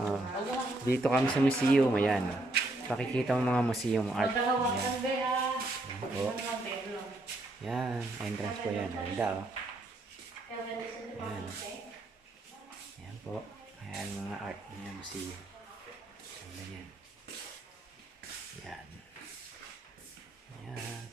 Oh. Dito kami sa museum. Ayan. Pakikita mo mga museum art. Ayan. Ayan po. Yan. Entrance po yan. Ganda oh. Ayan. Ayan po. Ayan mga art ng museum. Ganda yan. Ayan. Ayan.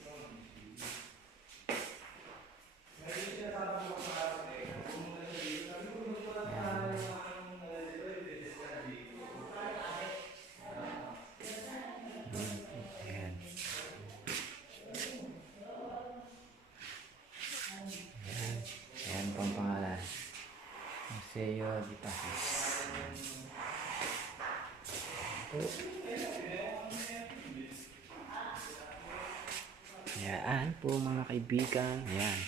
Ayan po ang pangalan. Museo de Pasig. Ayan po mga kaibigan. Ayan.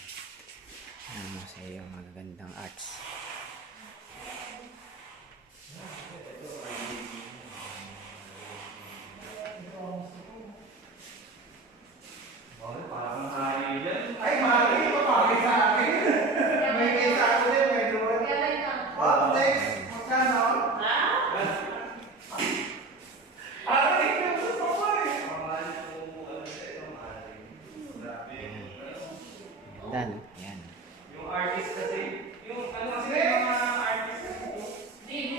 Ayan ang museo. Magagandang arts. Ay, mali, papakit sa akin. May kita ako din, may doon. Oh, next, magkano? Ay, gusto ko eh. Ganda no? Ayan. Yung artist kasi, yung ano kasi yung mga artist kasi ito. Hindi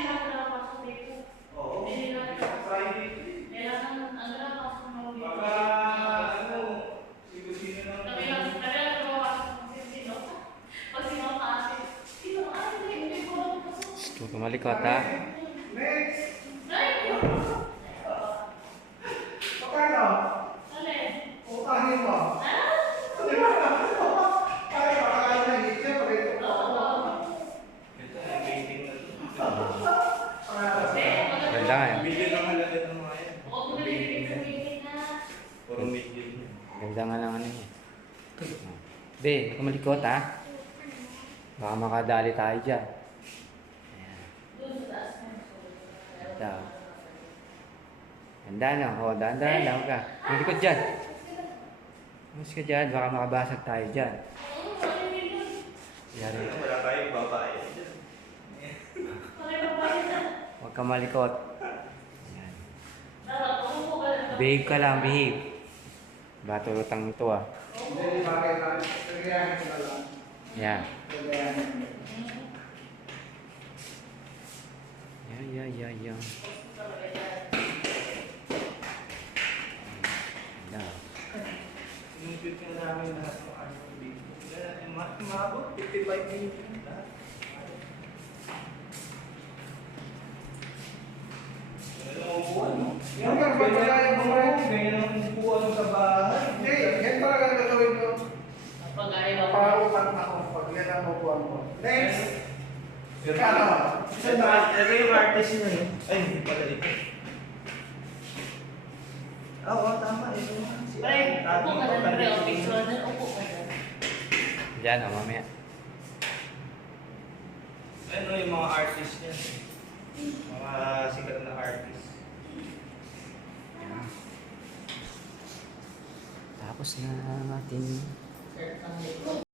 na nakapasok dito. Oo. Hindi na Friday. kailangan ang nakapasok na ulit. Baka, ano, sino lang. Sabi lang nakapasok ng sino. Pag sino kasi, sino? Hindi ko lang pasok. Huwag ka malikot ha. Next. Ay! Magkano? Alin? Utahin mo. Ay, makakala na hit niya, pag ito. Ito ay painting na ito. Ganda nga eh. Million ang halaga ng mga yan. Huwag mo nalilibig sa meeting na. Puro million. Ganda nga lang ano niya. Be, huwag ka malikot ha. Baka makadali tayo dyan. Ayan. Doon sa taas na. Ganda oh. Ganda no? O, dahan-dahan lang ka. Malikot dyan. Mas ka dyan, baka makabasag tayo dyan. Yan. Wala tayong babae. Huwag ka malikot. Ayan. Behave ka lang, behave. Batulutang ito ah. Hindi, bakit lang? Tagayahin ko na lang. Yan. Tagayahin. Yan. Ganda oh. Inipit ka namin lahat ng ano dito. Kaya, mabot, 55 minutes yun lahat. Ganyan ang upuan, no? Yan ang ganyan ang upuan sa bahay. Hindi, yan talaga ang gagawin ko. Paupan ako pag yan ang upuan ko. Next! Kano? Ito yung artist yun eh. Ay, hindi pala ito. Oo, tama. Ito nga. Si Pre, upo ka na, pre. O, picture na, upo ka na. Diyan oh, mamaya. Ano yung mga artist niya? Mga sikat na artist. Yan. Tapos na natin. Sir,